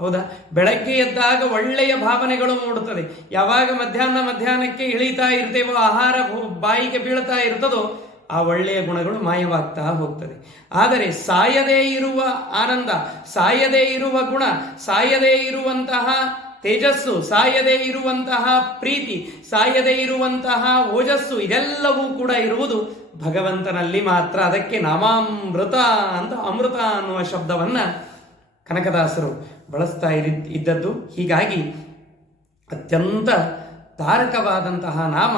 ಹೌದಾ? ಬೆಳಗ್ಗೆ ಎದ್ದಾಗ ಒಳ್ಳೆಯ ಭಾವನೆಗಳು ಮೂಡುತ್ತದೆ. ಯಾವಾಗ ಮಧ್ಯಾಹ್ನಕ್ಕೆ ಇಳಿತಾ ಇರ್ತೇವೋ, ಆಹಾರ ಬಾಯಿಗೆ ಬೀಳ್ತಾ ಇರ್ತದೋ, ಆ ಒಳ್ಳೆಯ ಗುಣಗಳು ಮಾಯವಾಗ್ತಾ ಹೋಗ್ತದೆ. ಆದರೆ ಸಾಯದೇ ಇರುವ ಆನಂದ, ಸಾಯದೇ ಇರುವ ಗುಣ, ಸಾಯದೇ ಇರುವಂತಹ ತೇಜಸ್ಸು, ಸಾಯದೇ ಇರುವಂತಹ ಪ್ರೀತಿ, ಸಾಯದೇ ಇರುವಂತಹ ಓಜಸ್ಸು, ಇದೆಲ್ಲವೂ ಕೂಡ ಇರುವುದು ಭಗವಂತನಲ್ಲಿ ಮಾತ್ರ. ಅದಕ್ಕೆ ನಾಮಾಮೃತ ಅಂತ ಅಮೃತ ಅನ್ನುವ ಶಬ್ದವನ್ನ ಕನಕದಾಸರು ಬಳಸ್ತಾ ಇದ್ದದ್ದು. ಹೀಗಾಗಿ ಅತ್ಯಂತ ತಾರಕವಾದಂತಹ ನಾಮ,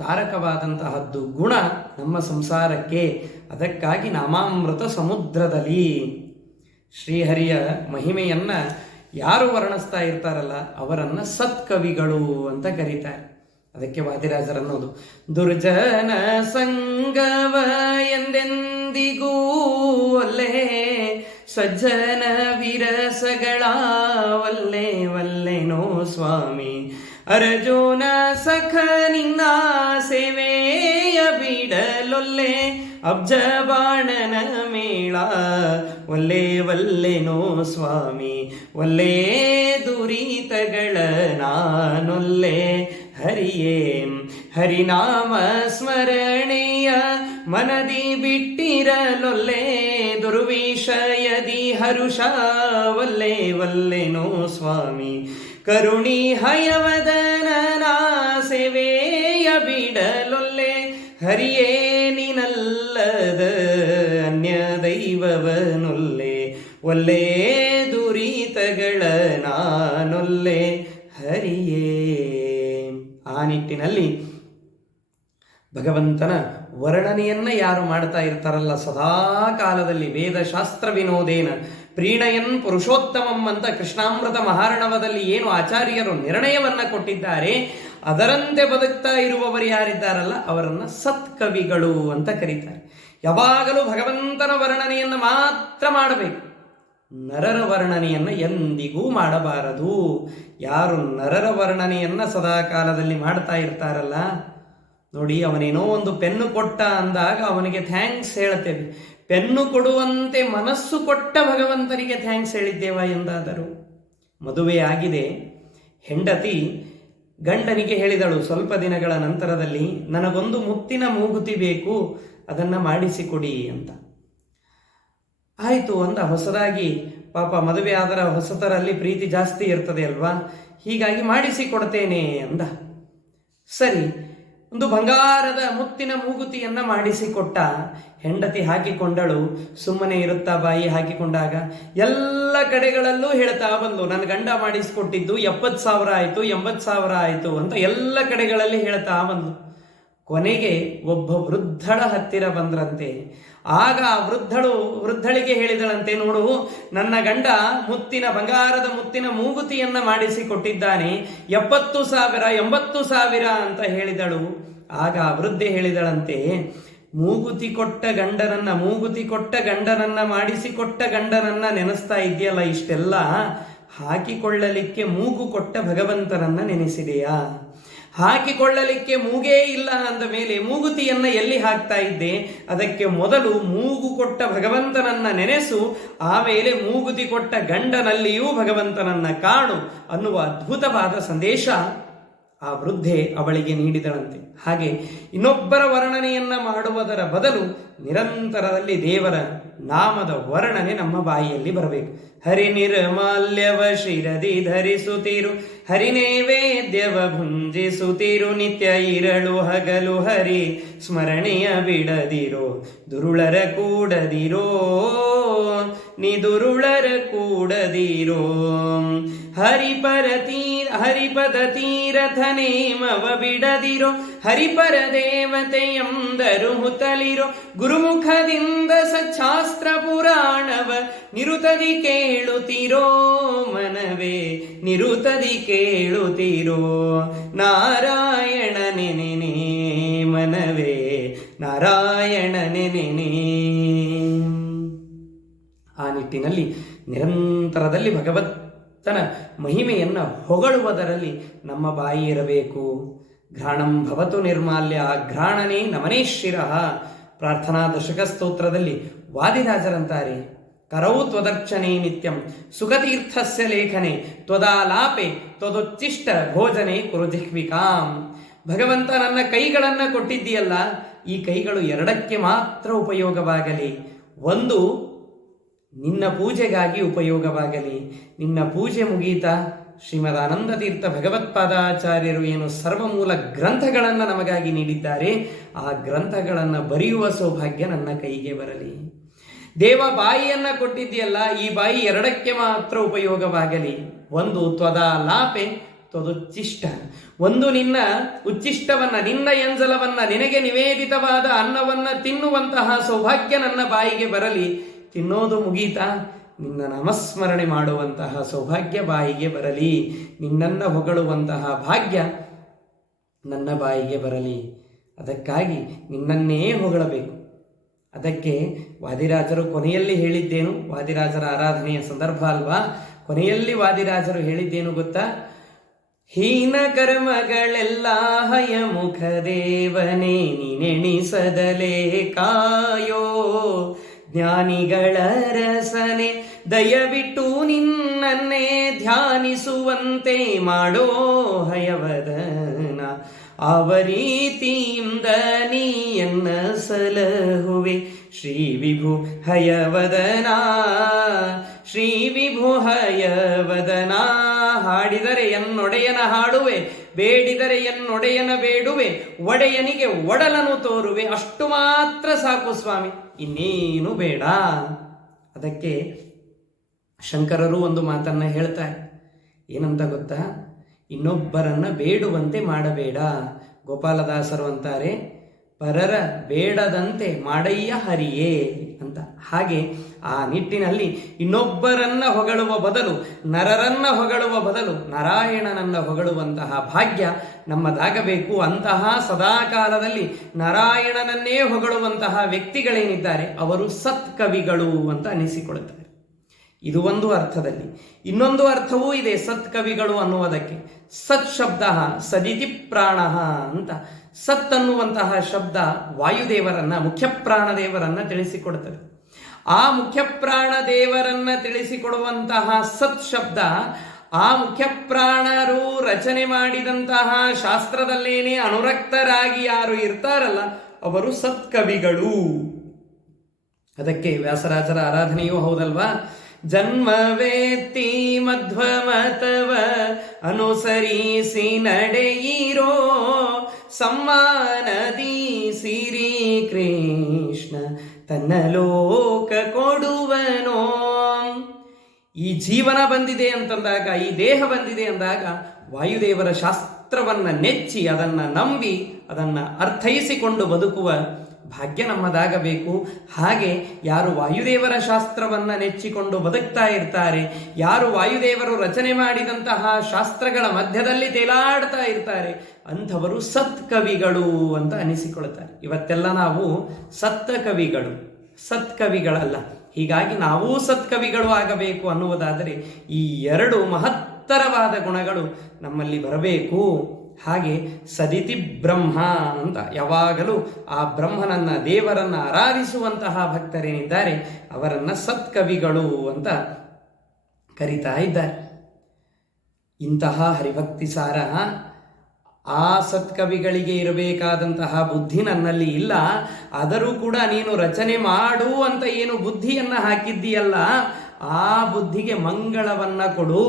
ತಾರಕವಾದಂತಹದ್ದು ಗುಣ ನಮ್ಮ ಸಂಸಾರಕ್ಕೆ. ಅದಕ್ಕಾಗಿ ನಾಮಾಮೃತ ಸಮುದ್ರದಲ್ಲಿ ಶ್ರೀಹರಿಯ ಮಹಿಮೆಯನ್ನ ಯಾರು ವರ್ಣಿಸ್ತಾ ಇರ್ತಾರಲ್ಲ ಅವರನ್ನ ಸತ್ಕವಿಗಳು ಅಂತ ಕರೀತಾರೆ. ಅದಕ್ಕೆ ವಾದಿರಾಜರನ್ನೋದು ದುರ್ಜನ ಸಂಗವ ಎಂದೆಂದಿಗೂ ಒಲ್ಲೆ, ಸಜ್ಜನ ವಿರಸಗಳ ಒಲ್ಲೆ ಒಲ್ಲೆನೋ ಸ್ವಾಮಿ, ಅರ್ಜುನ ಸಖ ನಿನ್ನ ಸೇವೆಯ ಬಿಡಲೊಲ್ಲೆ, ಅಬ್ಜ ಬಾಣನ ಮೇಳ ಒಲ್ಲೆ ಒಲ್ಲೆನೋ ಸ್ವಾಮಿ, ಒಲ್ಲೆ ದುರಿತಗಳ ನಾನೊಲ್ಲೆ ಹರಿಯೇ. ಹರಿನಾಮ ಸ್ಮರಣೆಯ ಮನದಿ ಬಿಟ್ಟಿರಲೊಲ್ಲೆ, ದುರ್ವಿಷಯದಿ ಹರುಷ ಒಲ್ಲೆ ಒಲ್ಲೆನೋ ಸ್ವಾಮಿ, ಕರುಣಿ ಹಯವದನ ಸೇವೆಯ ಬಿಡಲೊಲ್ಲೆ, ಹರಿಯೇ ನಿನಲ್ಲದ ಅನ್ಯ ದೈವವನೊಲ್ಲೆ, ಒಲ್ಲೆ ದುರಿತಗಳ ನಾನೊಲ್ಲೆ ಹರಿಯೇ. ಆ ನಿಟ್ಟಿನಲ್ಲಿ ಭಗವಂತನ ವರ್ಣನೆಯನ್ನ ಯಾರು ಮಾಡ್ತಾ ಇರ್ತಾರಲ್ಲ ಸದಾ ಕಾಲದಲ್ಲಿ, ವೇದಶಾಸ್ತ್ರ ವಿನೋದೇನ ಪ್ರೀಣಯನ್ ಪುರುಷೋತ್ತಮಂ ಅಂತ ಕೃಷ್ಣಾಮೃತ ಮಹಾರ್ಣವದಲ್ಲಿ ಏನು ಆಚಾರ್ಯರು ನಿರ್ಣಯವನ್ನ ಕೊಟ್ಟಿದ್ದಾರೆ, ಅದರಂತೆ ಬದುಕ್ತಾ ಇರುವವರು ಯಾರಿದ್ದಾರಲ್ಲ ಅವರನ್ನ ಸತ್ಕವಿಗಳು ಅಂತ ಕರೀತಾರೆ. ಯಾವಾಗಲೂ ಭಗವಂತನ ವರ್ಣನೆಯನ್ನು ಮಾತ್ರ ಮಾಡಬೇಕು, ನರರ ವರ್ಣನೆಯನ್ನ ಎಂದಿಗೂ ಮಾಡಬಾರದು. ಯಾರು ನರರ ವರ್ಣನೆಯನ್ನ ಸದಾ ಕಾಲದಲ್ಲಿ ಮಾಡ್ತಾ ಇರ್ತಾರಲ್ಲ ನೋಡಿ, ಅವನೇನೋ ಒಂದು ಪೆನ್ನು ಕೊಟ್ಟ ಅಂದಾಗ ಅವನಿಗೆ ಥ್ಯಾಂಕ್ಸ್ ಹೇಳ್ತೇವೆ. ಪೆನ್ನು ಕೊಡುವಂತೆ ಮನಸ್ಸು ಕೊಟ್ಟ ಭಗವಂತನಿಗೆ ಥ್ಯಾಂಕ್ಸ್ ಹೇಳಿದ್ದೇವ ಎಂದಾದರೂ? ಮದುವೆ ಆಗಿದೆ, ಹೆಂಡತಿ ಗಂಡನಿಗೆ ಹೇಳಿದಳು ಸ್ವಲ್ಪ ದಿನಗಳ ನಂತರದಲ್ಲಿ, ನನಗೊಂದು ಮುತ್ತಿನ ಮೂಗುತಿ ಬೇಕು, ಅದನ್ನು ಮಾಡಿಸಿಕೊಡಿ ಅಂತ. ಆಯಿತು ಅಂದ. ಹೊಸದಾಗಿ ಪಾಪ ಮದುವೆ ಆದರ ಹೊಸತರಲ್ಲಿ ಪ್ರೀತಿ ಜಾಸ್ತಿ ಇರ್ತದೆ ಅಲ್ವಾ, ಹೀಗಾಗಿ ಮಾಡಿಸಿಕೊಡ್ತೇನೆ ಅಂದ. ಸರಿ, ಒಂದು ಬಂಗಾರದ ಮುತ್ತಿನ ಮೂಗುತಿಯನ್ನ ಮಾಡಿಸಿಕೊಟ್ಟ. ಹೆಂಡತಿ ಹಾಕಿಕೊಂಡಳು. ಸುಮ್ಮನೆ ಇರುತ್ತಾ ಬಾಯಿ ಹಾಕಿಕೊಂಡಾಗ ಎಲ್ಲ ಕಡೆಗಳಲ್ಲೂ ಹೇಳ್ತಾ ಬಂದ್ಲು, ನನ್ನ ಗಂಡ ಮಾಡಿಸಿಕೊಟ್ಟಿದ್ದು 70,000 ಆಯಿತು, 80,000 ಆಯಿತು ಅಂತ ಎಲ್ಲ ಕಡೆಗಳಲ್ಲಿ ಹೇಳ್ತಾ ಬಂದ್ಲು. ಕೊನೆಗೆ ಒಬ್ಬ ವೃದ್ಧಳ ಹತ್ತಿರ ಬಂದ್ರಂತೆ. ಆಗ ವೃದ್ಧಳಿಗೆ ಹೇಳಿದಳಂತೆ, ನೋಡು, ನನ್ನ ಗಂಡ ಬಂಗಾರದ ಮುತ್ತಿನ ಮೂಗುತಿಯನ್ನ ಮಾಡಿಸಿಕೊಟ್ಟಿದ್ದಾನೆ, 70,000 80,000 ಅಂತ ಹೇಳಿದಳು. ಆಗ ವೃದ್ಧೆ ಹೇಳಿದಳಂತೆ, ಮೂಗುತಿ ಕೊಟ್ಟ ಗಂಡನನ್ನ ಮಾಡಿಸಿಕೊಟ್ಟ ಗಂಡನನ್ನ ನೆನೆಸ್ತಾ ಇದೆಯಲ್ಲ, ಇಷ್ಟೆಲ್ಲ ಹಾಕಿಕೊಳ್ಳಲಿಕ್ಕೆ ಮೂಗು ಕೊಟ್ಟ ಭಗವಂತನನ್ನ ನೆನೆಸಿದೆಯಾ? ಹಾಕಿಕೊಳ್ಳಲಿಕ್ಕೆ ಮೂಗೇ ಇಲ್ಲ ಅಂದ ಮೇಲೆ ಮೂಗುತಿಯನ್ನ ಎಲ್ಲಿ ಹಾಕ್ತಾ ಇದ್ದೆ? ಅದಕ್ಕೆ ಮೊದಲು ಮೂಗು ಕೊಟ್ಟ ಭಗವಂತನನ್ನ ನೆನೆಸು, ಆಮೇಲೆ ಮೂಗುತಿ ಕೊಟ್ಟ ಗಂಡನಲ್ಲಿಯೂ ಭಗವಂತನನ್ನ ಕಾಣು ಅನ್ನುವ ಅದ್ಭುತವಾದ ಸಂದೇಶ ಆ ವೃದ್ಧೆ ಅವಳಿಗೆ ನೀಡಿದಳಂತೆ. ಹಾಗೆ ಇನ್ನೊಬ್ಬರ ವರ್ಣನೆಯನ್ನ ಮಾಡುವುದರ ಬದಲು ನಿರಂತರದಲ್ಲಿ ದೇವರ ನಾಮದ ವರ್ಣನೆ ನಮ್ಮ ಬಾಯಿಯಲ್ಲಿ ಬರಬೇಕು. ಹರಿ ನಿರ್ಮಾಲ್ಯವ ಶಿರದಿ ಧರಿಸುತ್ತಿರು, ಹರಿ ನೈವೇದ್ಯವ ಭುಂಜಿಸುತ್ತಿರು, ನಿತ್ಯ ಇರಳು ಹಗಲು ಹರಿ ಸ್ಮರಣೆಯ ಬಿಡದಿರೋ, ದುರುಳರ ಕೂಡದಿರೋ ನೀ ದುರುಳರ ಕೂಡದಿರೋ, ಹರಿಪದ ತೀರಥ ನೇಮವ ಬಿಡದಿರೋ, ಹರಿಪರ ದೇವತೆಯಂದರು ಹುತ್ತಲಿರೋ, ಗುರುಮುಖದಿಂದ ಸಚ್ಛಾಸ್ತ್ರ ಪುರಾಣವ ನಿರುತದಿ ಕೇಳುತ್ತಿರೋ ಮನವೇ, ನಿರುತದಿ ಕೇಳುತ್ತಿರೋ ನಾರಾಯಣ ನೆನೆನೆ ಮನವೇ, ನಾರಾಯಣ ನೆನೆನೆ. ಆ ನಿಟ್ಟಿನಲ್ಲಿ ನಿರಂತರದಲ್ಲಿ ಭಗವಂತನ ಮಹಿಮೆಯನ್ನ ಹೊಗಳುವುದರಲ್ಲಿ ನಮ್ಮ ಬಾಯಿ ಇರಬೇಕು. ಘ್ರಾಣಂ ಭವತು ನಿರ್ಮಾಲ್ಯ, ಘ್ರಾಣನೇ ನಮನೇ ಶಿರಃ, ಪ್ರಾರ್ಥನಾ ದಶಕ ಸ್ತೋತ್ರದಲ್ಲಿ ವಾದಿರಾಜರಂತಾರೆ, ಕರೌ ತ್ವದರ್ಚನೆ ನಿತ್ಯಂ ಸುಖತೀರ್ಥಸ್ಯ ಲೇಖನೆ ತ್ವದಾಲಾಪೆ ತ್ವದೊಚ್ಚಿಷ್ಟ ಭೋಜನೆ ಕುರುಜಿಹ್ವಿಕಾಂ. ಭಗವಂತ, ನನ್ನ ಕೈಗಳನ್ನು ಕೊಟ್ಟಿದ್ದೀಯಲ್ಲ, ಈ ಕೈಗಳು ಎರಡಕ್ಕೆ ಮಾತ್ರ ಉಪಯೋಗವಾಗಲಿ. ಒಂದು, ನಿನ್ನ ಪೂಜೆಗಾಗಿ ಉಪಯೋಗವಾಗಲಿ. ನಿನ್ನ ಪೂಜೆ ಮುಗೀತಾ ಶ್ರೀಮದ್ ಆನಂದ ತೀರ್ಥ ಭಗವತ್ಪಾದಾಚಾರ್ಯರು ಏನು ಸರ್ವಮೂಲ ಗ್ರಂಥಗಳನ್ನು ನಮಗಾಗಿ ನೀಡಿದ್ದಾರೆ, ಆ ಗ್ರಂಥಗಳನ್ನು ಬರೆಯುವ ಸೌಭಾಗ್ಯ ನನ್ನ ಕೈಗೆ ಬರಲಿ. ದೇವ, ಬಾಯಿಯನ್ನು ಕೊಟ್ಟಿದ್ದೀಯಲ್ಲ, ಈ ಬಾಯಿ ಎರಡಕ್ಕೆ ಮಾತ್ರ ಉಪಯೋಗವಾಗಲಿ. ಒಂದು, ತ್ವದಾಲಾಪೆ ತ್ವದುಚ್ಚಿಷ್ಟ. ಒಂದು, ನಿನ್ನ ಉಚ್ಚಿಷ್ಟವನ್ನ, ನಿನ್ನ ಎಂಜಲವನ್ನ, ನಿನಗೆ ನಿವೇದಿತವಾದ ಅನ್ನವನ್ನ ತಿನ್ನುವಂತಹ ಸೌಭಾಗ್ಯ ನನ್ನ ಬಾಯಿಗೆ ಬರಲಿ. ತಿನ್ನೋದು ಮುಗೀತಾ ನಿನ್ನ ನಾಮಸ್ಮರಣೆ ಮಾಡುವಂತಹ ಸೌಭಾಗ್ಯ ಬಾಯಿಗೆ ಬರಲಿ. ನಿನ್ನನ್ನು ಹೊಗಳುವಂತಹ ಭಾಗ್ಯ ನನ್ನ ಬಾಯಿಗೆ ಬರಲಿ. ಅದಕ್ಕಾಗಿ ನಿನ್ನನ್ನೇ ಹೊಗಳಬೇಕು. ಅದಕ್ಕೆ ವಾದಿರಾಜರು ಕೊನೆಯಲ್ಲಿ ಹೇಳಿದ್ದೇನು, ವಾದಿರಾಜರ ಆರಾಧನೆಯ ಸಂದರ್ಭ ಅಲ್ವಾ, ಕೊನೆಯಲ್ಲಿ ವಾದಿರಾಜರು ಹೇಳಿದ್ದೇನು ಗೊತ್ತಾ? ಹೀನ ಕರ್ಮಗಳೆಲ್ಲ ಹಯಮುಖ ದೇವನೇ ನೀನೆಣಿಸದಲೇ ಕಾಯೋ, ಜ್ಞಾನಿಗಳ ರಸನೆ ದಯವಿಟ್ಟು ನಿನ್ನನ್ನೇ ಧ್ಯಾನಿಸುವಂತೆ ಮಾಡೋ ಹಯವದನ. ಆವ ರೀತಿಯಿಂದ ನೀಯನ್ನ ಸಲಹುವೆ ಶ್ರೀ ವಿಭು ಹಯವದನ, ಶ್ರೀ ವಿಭು ಹಯವದನ. ಹಾಡಿದರೆ ಎನ್ನೊಡೆಯನ ಹಾಡುವೆ, ಬೇಡಿದರೆ ಎನ್ನೊಡೆಯನ ಬೇಡುವೆ, ಒಡೆಯನಿಗೆ ಒಡಲನು ತೋರುವೆ. ಅಷ್ಟು ಮಾತ್ರ ಸಾಕು ಸ್ವಾಮಿ, ಇನ್ನೇನು ಬೇಡ. ಅದಕ್ಕೆ ಶಂಕರರು ಒಂದು ಮಾತನ್ನ ಹೇಳ್ತಾರೆ, ಏನಂತ ಗೊತ್ತಾ? ಇನ್ನೊಬ್ಬರನ್ನ ಬೇಡುವಂತೆ ಮಾಡಬೇಡ. ಗೋಪಾಲದಾಸರು ಅಂತಾರೆ, ಪರರ ಬೇಡದಂತೆ ಮಾಡಯ್ಯ ಹರಿಯೇ ಅಂತ. ಹಾಗೆ ಆ ನಿಟ್ಟಿನಲ್ಲಿ ಇನ್ನೊಬ್ಬರನ್ನ ಹೊಗಳುವ ಬದಲು, ನರರನ್ನ ಹೊಗಳುವ ಬದಲು ನಾರಾಯಣನನ್ನ ಹೊಗಳುವಂತಹ ಭಾಗ್ಯ ನಮ್ಮದಾಗಬೇಕು. ಅಂತಹ ಸದಾಕಾಲದಲ್ಲಿ ನಾರಾಯಣನನ್ನೇ ಹೊಗಳುವಂತಹ ವ್ಯಕ್ತಿಗಳೇನಿದ್ದಾರೆ ಅವರು ಸತ್ಕವಿಗಳು ಅಂತ ಅನಿಸಿಕೊಳ್ಳುತ್ತಾರೆ. ಇದು ಒಂದು ಅರ್ಥದಲ್ಲಿ. ಇನ್ನೊಂದು ಅರ್ಥವೂ ಇದೆ ಸತ್ಕವಿಗಳು ಅನ್ನುವುದಕ್ಕೆ. ಸತ್ ಶಬ್ದ ಸದಿತಿ ಪ್ರಾಣ ಅಂತ. ಸತ್ ಅನ್ನುವಂತಹ ಶಬ್ದ ವಾಯುದೇವರನ್ನ, ಮುಖ್ಯ ಪ್ರಾಣದೇವರನ್ನ ತಿಳಿಸಿಕೊಡುತ್ತದೆ. ಆ ಮುಖ್ಯ ಪ್ರಾಣದೇವರನ್ನ ತಿಳಿಸಿಕೊಡುವಂತಹ ಸತ್ ಶಬ್ದ ಆ ಮುಖ್ಯ ಪ್ರಾಣರು ರಚನೆ ಮಾಡಿದಂತಹ ಶಾಸ್ತ್ರದಲ್ಲೇನೆ ಅನುರಕ್ತರಾಗಿ ಯಾರು ಇರ್ತಾರಲ್ಲ ಅವರು ಸತ್ಕವಿಗಳು. ಅದಕ್ಕೆ ವ್ಯಾಸರಾಜರ ಆರಾಧನೆಯೂ ಹೌದಲ್ವಾ? ಜನ್ಮವೇತ್ತಿ ಮಧ್ವಮತವ ಅನುಸರಿಸಿ ನಡೆಯಿರೋ, ಸಮ್ಮಾನದಿ ಸಿರಿ ಕೃಷ್ಣ ತನ್ನ ಲೋಕ ಕೊಡುವನೋ. ಈ ಜೀವನ ಬಂದಿದೆ ಅಂತಂದಾಗ, ಈ ದೇಹ ಬಂದಿದೆ ಅಂದಾಗ ವಾಯುದೇವರ ಶಾಸ್ತ್ರವನ್ನ ನೆಚ್ಚಿ ಅದನ್ನ ನಂಬಿ ಅದನ್ನ ಅರ್ಥೈಸಿಕೊಂಡು ಬದುಕುವ ಭಾಗ್ಯ ನಮ್ಮದಾಗಬೇಕು. ಹಾಗೆ ಯಾರು ವಾಯುದೇವರ ಶಾಸ್ತ್ರವನ್ನ ನೆಚ್ಚಿಕೊಂಡು ಬದುಕ್ತಾ ಇರ್ತಾರೆ, ಯಾರು ವಾಯುದೇವರು ರಚನೆ ಮಾಡಿದಂತಹ ಶಾಸ್ತ್ರಗಳ ಮಧ್ಯದಲ್ಲಿ ತೇಲಾಡ್ತಾ ಇರ್ತಾರೆ, ಅಂಥವರು ಸತ್ಕವಿಗಳು ಅಂತ ಅನಿಸಿಕೊಳ್ತಾರೆ. ಇವತ್ತೆಲ್ಲ ನಾವು ಸತ್ತ ಕವಿಗಳು, ಸತ್ಕವಿಗಳಲ್ಲ. ಹೀಗಾಗಿ ನಾವೂ ಸತ್ಕವಿಗಳು ಆಗಬೇಕು ಅನ್ನುವುದಾದರೆ ಈ ಎರಡು ಮಹತ್ತರವಾದ ಗುಣಗಳು ನಮ್ಮಲ್ಲಿ ಬರಬೇಕು. ಹಾಗೆ ಸದಿತಿ ಬ್ರಹ್ಮ ಅಂತ ಯಾವಾಗಲೂ ಆ ಬ್ರಹ್ಮನನ್ನ, ದೇವರನ್ನ ಆರಾಧಿಸುವಂತಹ ಭಕ್ತರೇನಿದ್ದಾರೆ ಅವರನ್ನ ಸತ್ಕವಿಗಳು ಅಂತ ಕರೀತಾ ಇದ್ದಾರೆ. ಇಂತಹ ಹರಿಭಕ್ತಿ ಸಾರ ಆ ಸತ್ಕವಿಗಳಿಗೆ ಇರಬೇಕಾದಂತಹ ಬುದ್ಧಿ ನನ್ನಲ್ಲಿ ಇಲ್ಲ. ಆದರೂ ಕೂಡ ನೀನು ರಚನೆ ಮಾಡು ಅಂತ ಏನು ಬುದ್ಧಿಯನ್ನ ಹಾಕಿದ್ದೀಯಲ್ಲ, ಆ ಬುದ್ಧಿಗೆ ಮಂಗಳವನ್ನ ಕೊಡು.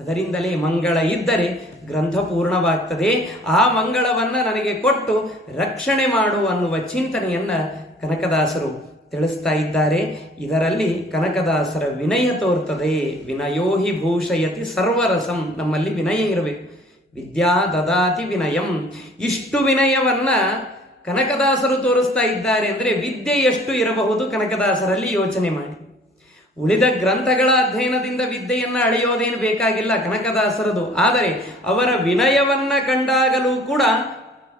ಅದರಿಂದಲೇ ಮಂಗಳ ಇದ್ದರೆ ಗ್ರಂಥ ಪೂರ್ಣವಾಗ್ತದೆ. ಆ ಮಂಗಳವನ್ನ ನನಗೆ ಕೊಟ್ಟು ರಕ್ಷಣೆ ಮಾಡು ಅನ್ನುವ ಚಿಂತನೆಯನ್ನ ಕನಕದಾಸರು ತಿಳಿಸ್ತಾ ಇದ್ದಾರೆ. ಇದರಲ್ಲಿ ಕನಕದಾಸರ ವಿನಯ ತೋರ್ತದೆ. ವಿನಯೋಹಿ ಭೂಷಯತಿ ಸರ್ವರಸಂ. ನಮ್ಮಲ್ಲಿ ವಿನಯ ಇರಬೇಕು. ವಿದ್ಯಾ ದದಾತಿ ವಿನಯಂ. ಇಷ್ಟು ವಿನಯವನ್ನ ಕನಕದಾಸರು ತೋರಿಸ್ತಾ ಇದ್ದಾರೆ ಅಂದರೆ ವಿದ್ಯೆ ಎಷ್ಟು ಇರಬಹುದು ಕನಕದಾಸರಲ್ಲಿ ಯೋಚನೆ ಮಾಡಿ. ಉಳಿದ ಗ್ರಂಥಗಳ ಅಧ್ಯಯನದಿಂದ ವಿದ್ಯೆಯನ್ನ ಅಳೆಯೋದೇನು ಬೇಕಾಗಿಲ್ಲ ಕನಕದಾಸರದು. ಆದರೆ ಅವರ ವಿನಯವನ್ನ ಕಂಡಾಗಲೂ ಕೂಡ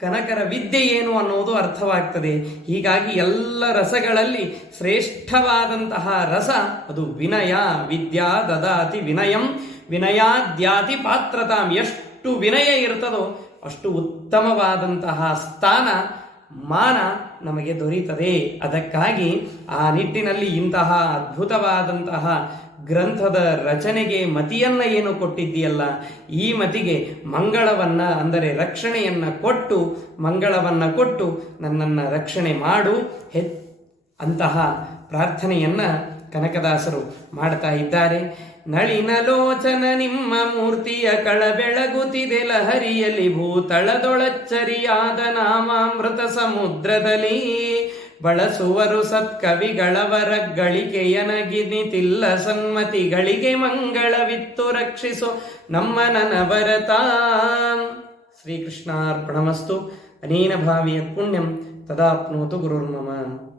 ಕನಕರ ವಿದ್ಯೆ ಏನು ಅನ್ನೋದು ಅರ್ಥವಾಗ್ತದೆ. ಹೀಗಾಗಿ ಎಲ್ಲ ರಸಗಳಲ್ಲಿ ಶ್ರೇಷ್ಠವಾದಂತಹ ರಸ ಅದು ವಿನಯ. ವಿದ್ಯಾ ದದಾತಿ ವಿನಯಂ ವಿನಯಾದ್ಯಾತಿ ಪಾತ್ರತಾಂ. ಎಷ್ಟು ವಿನಯ ಇರ್ತದೋ ಅಷ್ಟು ಉತ್ತಮವಾದಂತಹ ಸ್ಥಾನ ಮಾನ ನಮಗೆ ದೊರೀತದೆ. ಅದಕ್ಕಾಗಿ ಆ ನಿಟ್ಟಿನಲ್ಲಿ ಇಂತಹ ಅದ್ಭುತವಾದಂತಹ ಗ್ರಂಥದ ರಚನೆಗೆ ಮತಿಯನ್ನ ಏನು ಕೊಟ್ಟಿದ್ದೀಯಲ್ಲ, ಈ ಮತಿಗೆ ಮಂಗಳವನ್ನ ಅಂದರೆ ರಕ್ಷಣೆಯನ್ನ ಕೊಟ್ಟು, ಮಂಗಳವನ್ನ ಕೊಟ್ಟು ನನ್ನನ್ನು ರಕ್ಷಣೆ ಮಾಡು ಅಂತಹ ಪ್ರಾರ್ಥನೆಯನ್ನ ಕನಕದಾಸರು ಮಾಡ್ತಾ ಇದ್ದಾರೆ. ನಳಿನಲೋಚನ ನಿಮ್ಮ ಮೂರ್ತಿಯ ಕಳಬೆಳಗುತ್ತಿದೆ ಲಹರಿಯಲ್ಲಿ ಭೂತಳದೊಳಚ್ಚರಿಯಾದ ನಾಮಾಮೃತ ಸಮುದ್ರದಲ್ಲಿ ಬಳಸುವರು ಸತ್ಕವಿಗಳವರಗಳಿಗೆಯನಗಿನಿತಿಲ್ಲ ಸನ್ಮತಿಗಳಿಗೆ ಮಂಗಳವಿತ್ತು ರಕ್ಷಿಸೋ ನಮ್ಮ ನನವರತ. ಶ್ರೀಕೃಷ್ಣಾರ್ಪಣಮಸ್ತು. ಅನೇನ ಭಾವಿಯ ಪುಣ್ಯಂ ತದಾಪ್ನೋತು ಗುರುರ್ಮಮ.